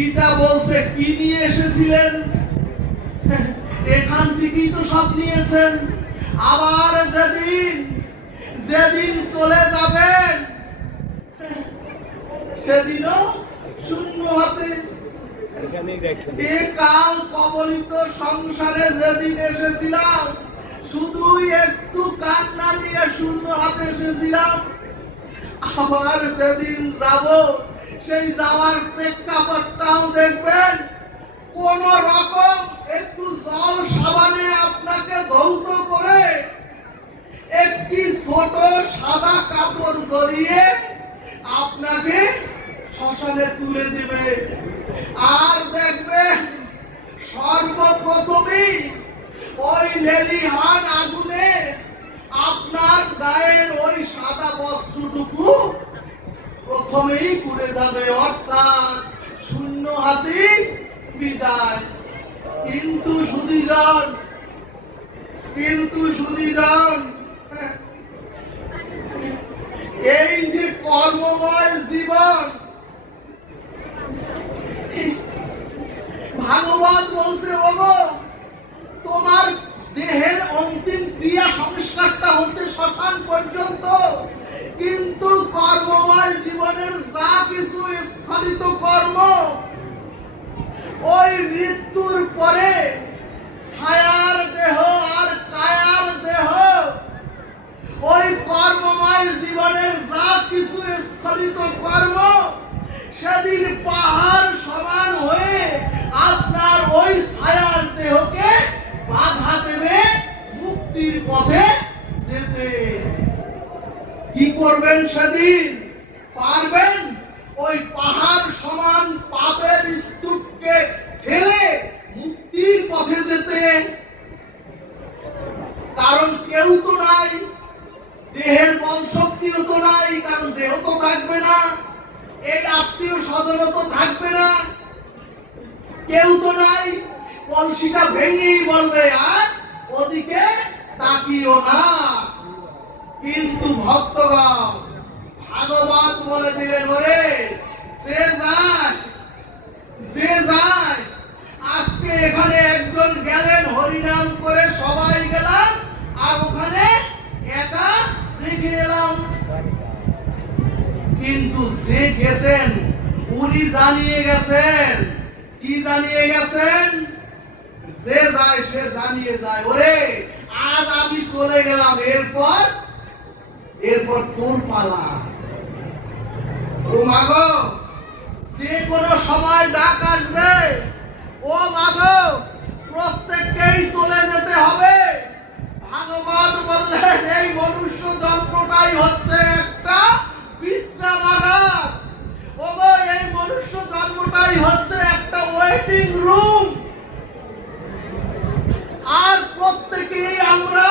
গীতা বলছে কি নিয়ে এসেছিলেন, এখান থেকেই তো সব নিয়েছেন। আবার যেদিন যেদিন চলে যাবেন সেদিনও শূন্য হাতে। এ কাল কবলিত সংসারে যেদিন এসেছিলাম শুধু একটু কান্না নিয়ে শূন্য হাতে এসেছিলাম। আবার যেদিন যাব সেই যাওয়ার প্রেক্ষাপটটাও দেখবেন কোন রকম একটু জল সাবানে আপনাকে ধৌত করে একটি ছোট সাদা কাপড় জড়িয়ে আপনাকে শ্মশানে তুলে দিবে। আর দেখবেন সর্বপ্রথমেই ওই লেলিহান আগুনে আপনার গায়ের ওই সাদা বস্ত্রটুকু প্রথমেই পুড়ে যাবে, অর্থাৎ শূন্য হাতে বিদায়। কিন্তু সুধীজন এই যে কর্মময় জীবন, ভাগবত বলছে ওগো তোমার দেহের অন্তিম ক্রিয়া সংস্কারটা হচ্ছে শ্মশান পর্যন্ত, কিন্তু কর্মময় জীবনের যা কিছু স্খলিত কর্ম ওই মৃত্যুর পরে ছায়ার দেহ আর কায়ার দেহ, ওই কর্মময় জীবনের যা কিছু স্খলিত কর্ম সেদিন পাহাড় সমান হয়ে আপনার ওই ছায়ার দেহকে বাধা দেবে মুক্তির পথে যেতে। কি করবেন সেদিন? পারবেন ওই পাহাড় সমান পাপের স্তূপকে ঠেলে মুক্তির পথে যেতে? কারণ কেউ তো নাই, দেহের বল শক্তিও তো নাই, কারণ দেহ তো থাকবে না, এই আত্মীয় স্বজনও তো থাকবে না, কেউ তো নাই। কলসিটা ভেঙেই বলবে আর ওদিকে তাকিও না। কিন্তু ভক্তগণ ভাগবত বলে দিলেন ওরে যে যায় আজকে এখানে একজন গেলেন হরিনাম করে সবাই গেলাম আর ওখানে একা রেখে এলাম। কিন্তু যে গেছেন উনি জানিয়ে গেছেন, কি জানিয়ে গেছেন? যে যায় সে জানিয়ে যায় ওরে আজ আমি চলে গেলাম, এরপর তোর পালা। ও মাগো যে কোনো সময় ডাক আসবে, ও মাগো প্রত্যেককেই চলে যেতে হবে। ভাগবত বললেন এই মনুষ্য যন্ত্রটাই হচ্ছে একটা বিশ্রামাগার। ওগো এই মনুষ্য জন্মটাই হচ্ছে একটা ওয়েটিং রুম। আর প্রত্যেকেই আমরা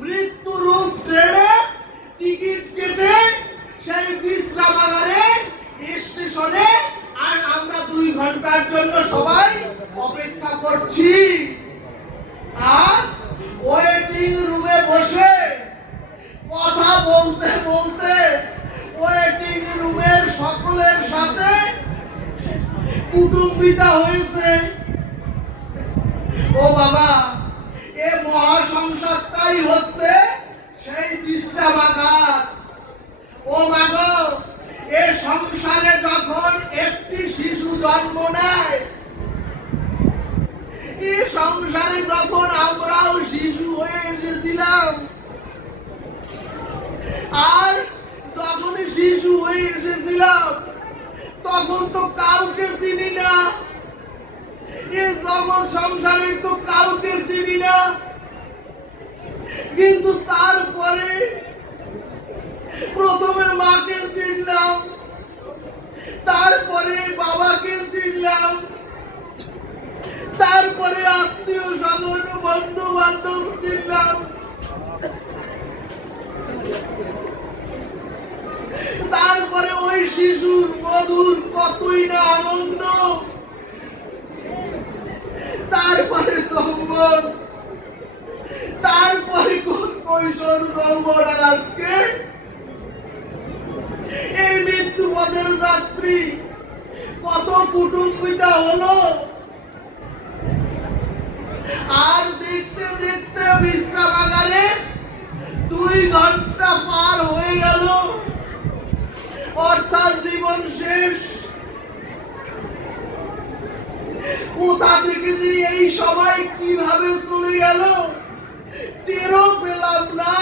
মৃত্যু রূপ ট্রেনে টিকিট কেটে সেই বিশ্রামাগারে স্টেশনে আর আমরা 2 ঘন্টার জন্য সবাই অপেক্ষা করছি। আর ওয়েটিং রুমে বসে কথা বলতে বলতে ওয়েটিং রুমের সকলের সাথে কুটুম্বিতা হয়েছে। ও বাবা এ মহাসংসারটাই হচ্ছে সেই বিশ্রামাগার। ও মাগো এ সংসারে যখন একটি শিশু জন্ম নেয়, এ সংসারে যখন আমরাও শিশু হয়ে এসেছিলাম, আর যখন শিশু হয়ে এসেছিলাম তখন তো কাউকে চিনি না, এ জগৎ সংসারের তো কাউকে চিনি না। কিন্তু তারপরে প্রথমে মাকে চিনলাম, তারপরে বাবাকে চিনলাম, তারপরে আত্মীয় স্বজন বন্ধু বান্ধব চিনলাম, তারপরে ওই শিশুর মধুর কতই না আনন্দ, তারপরে যৌবন, তারপরে কৈশোর যৌবন, আর আজকে এই মৃত্যু পথের যাত্রী। কত কুটুম কুটুম্বিতা হলো। আর দেখতে দেখতে বিশ্রামাগারে 2 ঘন্টা পার হয়ে গেল, অর্থাৎ জীবন শেষ। কোথা থেকে যে এই সবাই কিভাবে চলে গেল টেরও পেলাম না।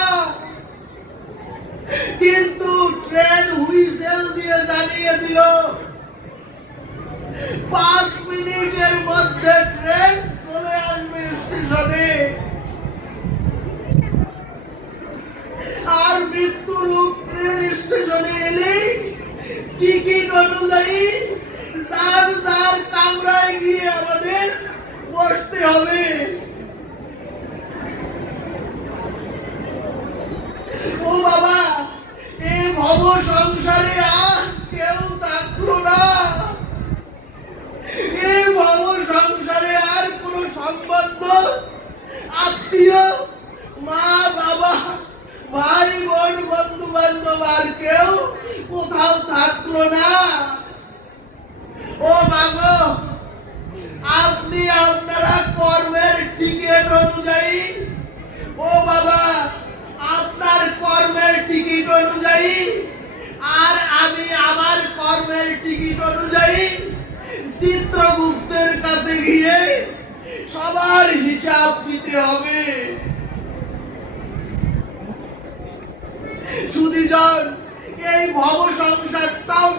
কিন্তু ট্রেন হুইসেল দিয়ে জানিয়ে দিল 5 মিনিটের মধ্যে ট্রেন চলে আসবে স্টেশনে। আর মৃত্যুরূপ ট্রেন স্টেশনে এলেই টিকিট অনুযায়ী যার যার কামরায় গিয়ে আমাদের বসতে হবে। ও বাবা, এই ভব সংসারে আর কেউ থাকলো না। এই ভব সংসারে আর কোনো সম্বন্ধ, আত্মীয়, মা বাবা, ভাই বোন, বন্ধু বান্ধব আর কেউ কোথাও থাকলো না। ও মাগো, আপনি আপনারা কর্মের টিকিট অনুযায়ী, ও বাবা আপনার কর্মের টিকিট অনুযায়ী আর আমি আমার কর্মের টিকিট অনুযায়ী চিত্রগুপ্তের কাছে গিয়ে সবার হিসাব দিতে হবে। সুধীজন, এই ভব সংসারটাও